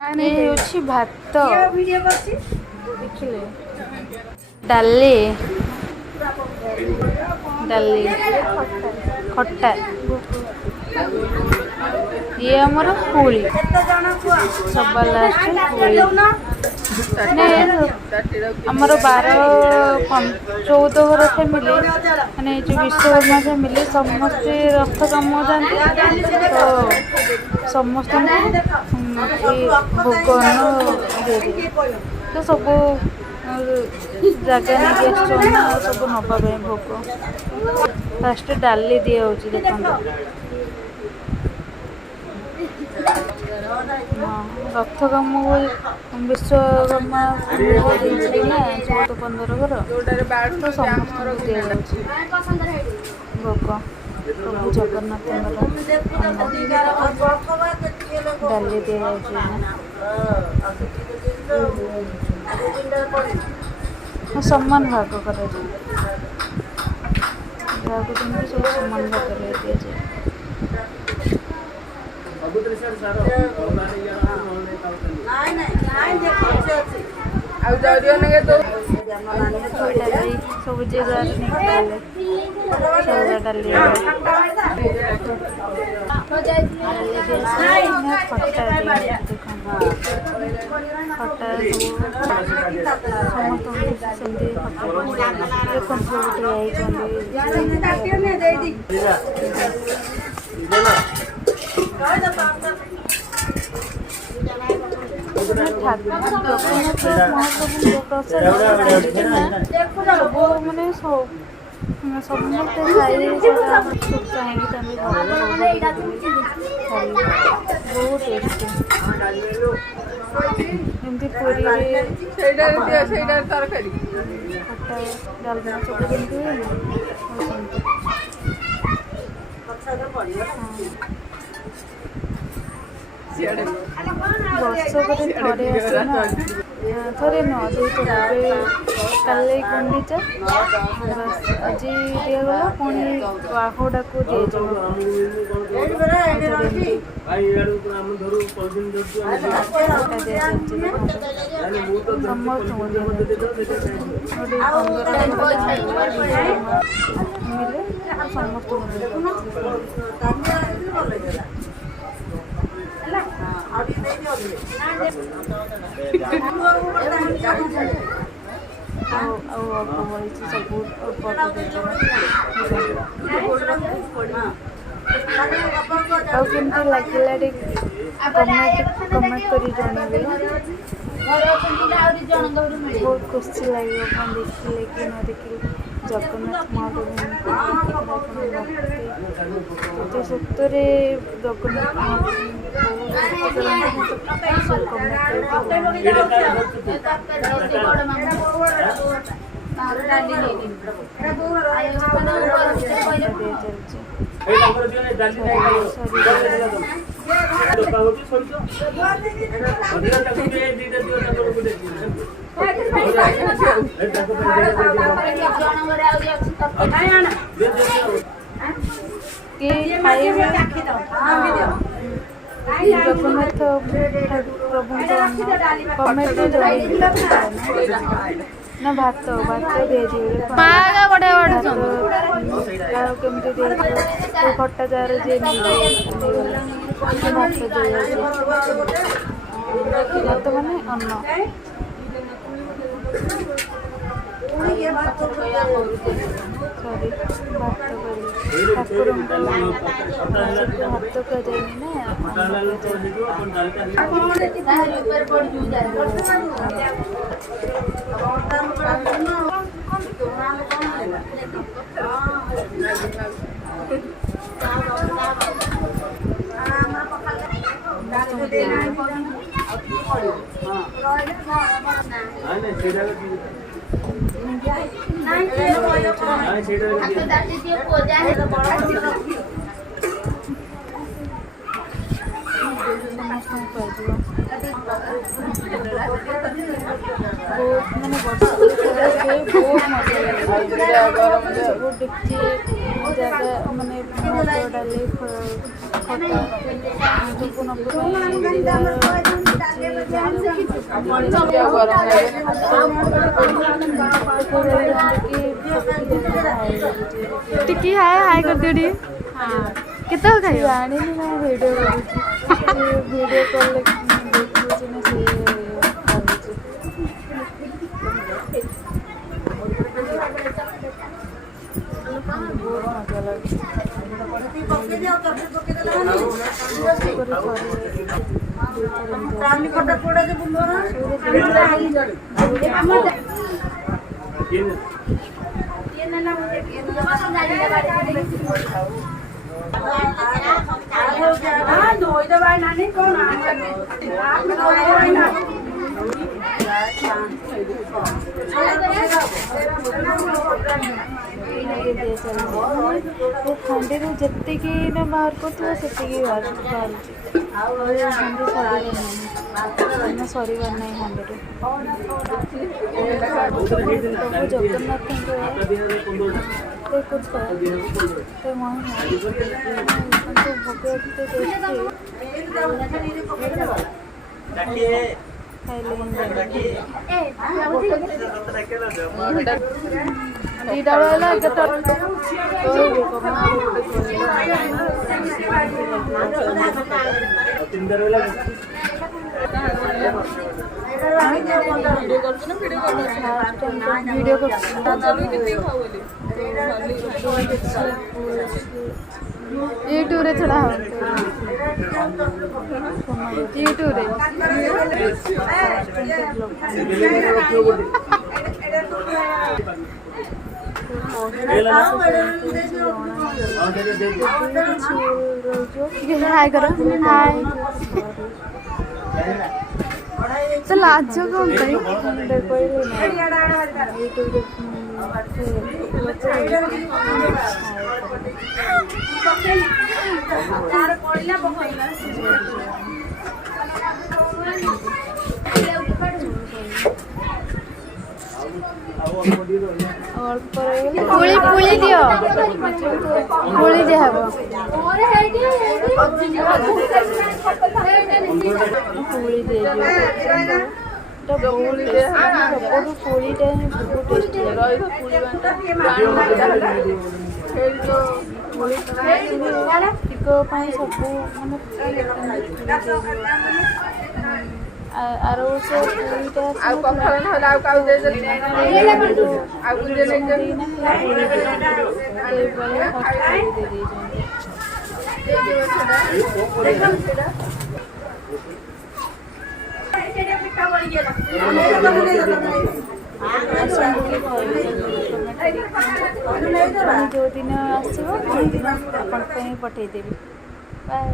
ये भात देखिले डाली डाली खट्टा ये आमर पुली सब लास्ट पुली आमर 12-14 घर फैमिली माने जो विश्वकर्मा फैमिली समस्ते रथ कम जाते तो समस्त भोग तो सब जगह नहीं सब नवा भोग फास्ट डाली दि देखो रथ कम विश्वकर्मा ना 14-15 घर तो समस्त भोग प्रभु जगन्नाथ डाली दि सम्मान भाग कर सब सम्मान भाग दि जाए सब जगह डाली खट्टा खट्टा मैंने समस्ते बहुत टेस्टी एमती पूरी तरकारी डालमा सब वर्षक थे न काले गुंडीचा आज दिगला पुणी बाहुड़ा को केमती लगे कमेंट करी जानवे बहुत खुशी लगे देखिले कि न देखिले जगन्नाथ महाप्रभु सत्य जगन्नाथ जगन्नाथ प्रभु कमेंट ना भात दे केमती खट्टा जार जी भात भात माने अन्न सॉरी भात ठाकुर हाथ का जाए ना बहुत मैंने बहुत मजा बहुत देखिए जगह मैंने डाली खटा टिकी हाय हाय कर दियो डी हां केते खाइ जानि नि ना वीडियो वीडियो कॉल देखु जे ना से हांडी जितकी ना बाहर को से सर नहीं हांडी जगन्नाथ कुछ वीडियो यूट्यूब रे छड़ा यूट्यूब रे हाय करो हाय तो लाजो कौन करी यूट्यूब पुली पुली दियो पुली दे हबो पुली दे दियो तो बहुत टेस्टी पुली टे बहुत टेस्टी रही पुली टिको पाई सब माने आरो से पुरीटा आ कखल न होला आ काउ दे दे आ दे ले दे जो दिन आसो पठे देवी बाय।